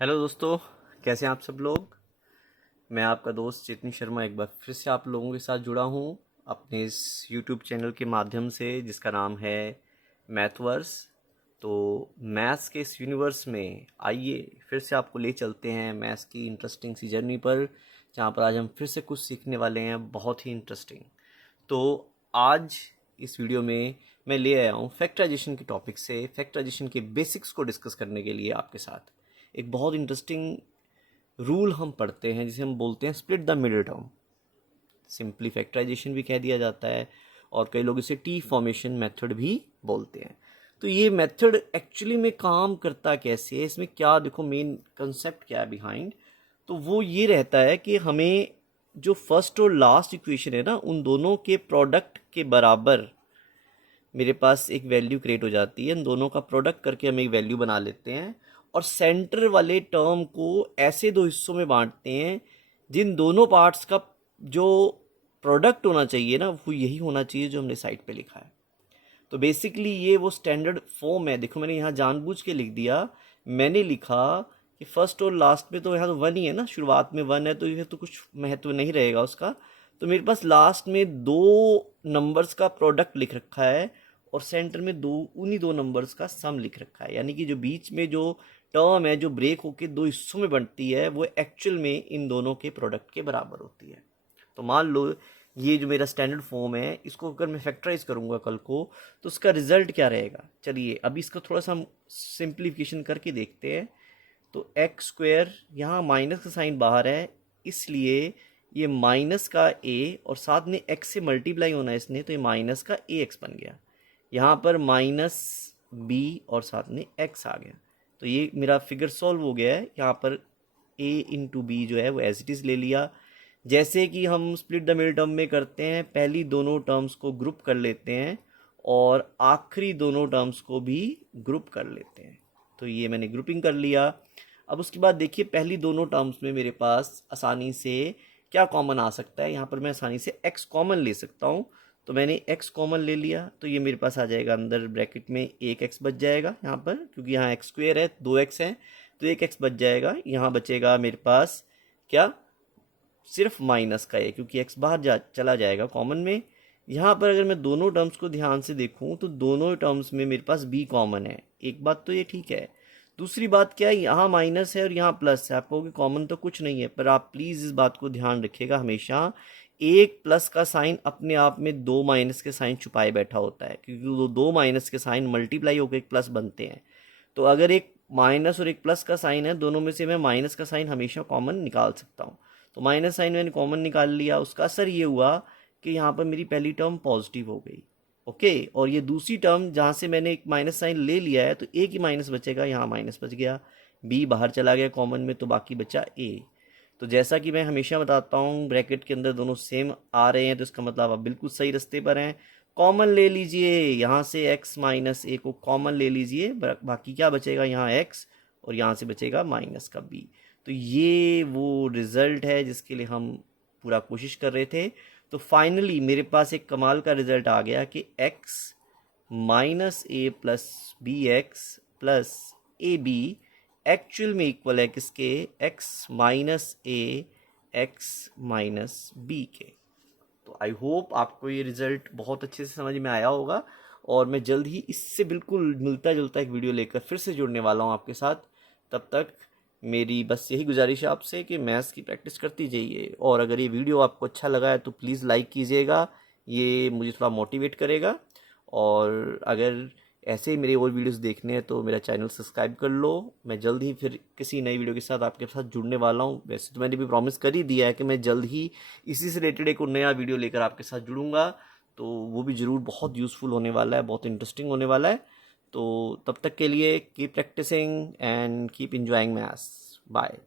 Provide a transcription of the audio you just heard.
Hello दोस्तों, कैसे हैं आप सब लोग। मैं आपका दोस्त चेतन शर्मा एक बार फिर से आप लोगों के साथ जुड़ा हूँ अपने इस यूट्यूब चैनल के माध्यम से जिसका नाम है मैथवर्स। तो मैथ्स के इस यूनिवर्स में आइए फिर से आपको ले चलते हैं मैथ्स की इंटरेस्टिंग सी जर्नी पर, जहाँ पर आज हम फिर से कुछ सीखने वाले हैं बहुत ही इंटरेस्टिंग। तो आज इस वीडियो में मैं ले आया हूँ फैक्टराइजेशन के टॉपिक से, फैक्टराइजेशन के बेसिक्स को डिस्कस करने के लिए आपके साथ। एक बहुत इंटरेस्टिंग रूल हम पढ़ते हैं जिसे हम बोलते हैं split the middle term. Simply factorization भी कह दिया जाता है और कई लोग इसे टी फॉर्मेशन मेथड भी बोलते हैं। तो ये मेथड एक्चुअली में काम करता कैसे है, इसमें क्या देखो मेन कंसेप्ट क्या है बिहाइंड। तो वो ये रहता है कि हमें जो फर्स्ट और लास्ट इक्वेशन है ना, उन दोनों के प्रोडक्ट के बराबर मेरे पास एक वैल्यू क्रिएट हो जाती है। इन दोनों का प्रोडक्ट करके हम एक वैल्यू बना लेते हैं और सेंटर वाले टर्म को ऐसे दो हिस्सों में बांटते हैं जिन दोनों पार्ट्स का जो प्रोडक्ट होना चाहिए ना, वो यही होना चाहिए जो हमने साइड पे लिखा है। तो बेसिकली ये वो स्टैंडर्ड फॉर्म है। देखो मैंने यहाँ जानबूझ के लिख दिया। मैंने लिखा कि फर्स्ट और लास्ट में तो यहाँ तो वन ही है ना, शुरुआत में वन है तो ये तो कुछ महत्व नहीं रहेगा उसका। तो मेरे पास लास्ट में दो नंबर्स का प्रोडक्ट लिख रखा है और सेंटर में दो, उन्हीं दो नंबर्स का सम लिख रखा है। यानी कि जो बीच में जो टर्म है जो ब्रेक होके दो हिस्सों में बनती है वो एक्चुअल में इन दोनों के प्रोडक्ट के बराबर होती है। तो मान लो ये जो मेरा स्टैंडर्ड फॉर्म है, इसको अगर मैं फैक्टराइज करूंगा कल को तो उसका रिजल्ट क्या रहेगा। चलिए अभी इसका थोड़ा सा हम सिंप्लीफिकेशन करके देखते हैं। तो एक्स स्क्वायर, यहाँ माइनस का साइन बाहर है इसलिए ये माइनस का ए और साथ में एक्स से मल्टीप्लाई होना है इसने, तो ये माइनस का ए एक्स बन गया। यहाँ पर माइनस बी और साथ में एक्स आ गया। तो ये मेरा फिगर सॉल्व हो गया है। यहाँ पर ए इंटू बी जो है वो एज इट इज़ ले लिया। जैसे कि हम स्प्लिट द मिडिल टर्म में करते हैं, पहली दोनों टर्म्स को ग्रुप कर लेते हैं और आखिरी दोनों टर्म्स को भी ग्रुप कर लेते हैं। तो ये मैंने ग्रुपिंग कर लिया। अब उसके बाद देखिए पहली दोनों टर्म्स में मेरे पास आसानी से क्या कॉमन आ सकता है। यहाँ पर मैं आसानी से x कॉमन ले सकता हूँ। तो मैंने x कॉमन ले लिया तो ये मेरे पास आ जाएगा अंदर ब्रैकेट में एक x बच जाएगा यहाँ पर, क्योंकि यहाँ एक्स स्क्वेयर है, दो x है तो एक x बच जाएगा। यहाँ बचेगा मेरे पास क्या, सिर्फ माइनस का ए, क्योंकि x बाहर चला जाएगा कॉमन में। यहाँ पर अगर मैं दोनों टर्म्स को ध्यान से देखूँ तो दोनों टर्म्स में मेरे पास b कॉमन है। एक बात तो ये ठीक है। दूसरी बात क्या है, यहाँ माइनस है और यहाँ प्लस है। आप कहोगे कॉमन तो कुछ नहीं है, पर आप प्लीज़ इस बात को ध्यान रखिएगा, हमेशा एक प्लस का साइन अपने आप में दो माइनस के साइन छुपाए बैठा होता है, क्योंकि वो दो माइनस के साइन मल्टीप्लाई होकर एक प्लस बनते हैं। तो अगर एक माइनस और एक प्लस का साइन है, दोनों में से मैं माइनस का साइन हमेशा कॉमन निकाल सकता हूँ। तो माइनस साइन मैंने कॉमन निकाल लिया। उसका असर ये हुआ कि यहाँ पर मेरी पहली टर्म पॉजिटिव हो गई। ओके, और ये दूसरी टर्म जहाँ से मैंने एक माइनस साइन ले लिया है तो ए की माइनस बचेगा, यहाँ माइनस बच गया, बी बाहर चला गया कॉमन में तो बाकी बचा ए। तो जैसा कि मैं हमेशा बताता हूँ, ब्रैकेट के अंदर दोनों सेम आ रहे हैं तो इसका मतलब आप बिल्कुल सही रास्ते पर हैं। कॉमन ले लीजिए, यहाँ से x माइनस ए को कॉमन ले लीजिए, बाकी क्या बचेगा, यहाँ x और यहाँ से बचेगा माइनस का b। तो ये वो रिज़ल्ट है जिसके लिए हम पूरा कोशिश कर रहे थे। तो फाइनली मेरे पास एक कमाल का रिज़ल्ट आ गया कि x minus A plus B X plus A B actual में इक्वल है किसके, x minus A X minus B के। तो आई होप आपको ये रिज़ल्ट बहुत अच्छे से समझ में आया होगा और मैं जल्द ही इससे बिल्कुल मिलता जुलता एक वीडियो लेकर फिर से जुड़ने वाला हूँ आपके साथ। तब तक मेरी बस यही गुजारिश है आपसे कि मैथ्स की प्रैक्टिस करती जाइए, और अगर ये वीडियो आपको अच्छा लगा है तो प्लीज़ लाइक कीजिएगा, ये मुझे थोड़ा मोटिवेट करेगा। और अगर ऐसे ही मेरे और वीडियोस देखने हैं तो मेरा चैनल सब्सक्राइब कर लो। मैं जल्द ही फिर किसी नई वीडियो के साथ आपके साथ जुड़ने वाला हूँ। वैसे तो मैंने भी प्रॉमिस कर ही दिया है कि मैं जल्द ही इसी से रिलेटेड एक और नया वीडियो लेकर आपके साथ जुड़ूंगा, तो वो भी ज़रूर बहुत यूज़फुल होने वाला है, बहुत इंटरेस्टिंग होने वाला है। तो तब तक के लिए keep practicing and keep enjoying maths. Bye.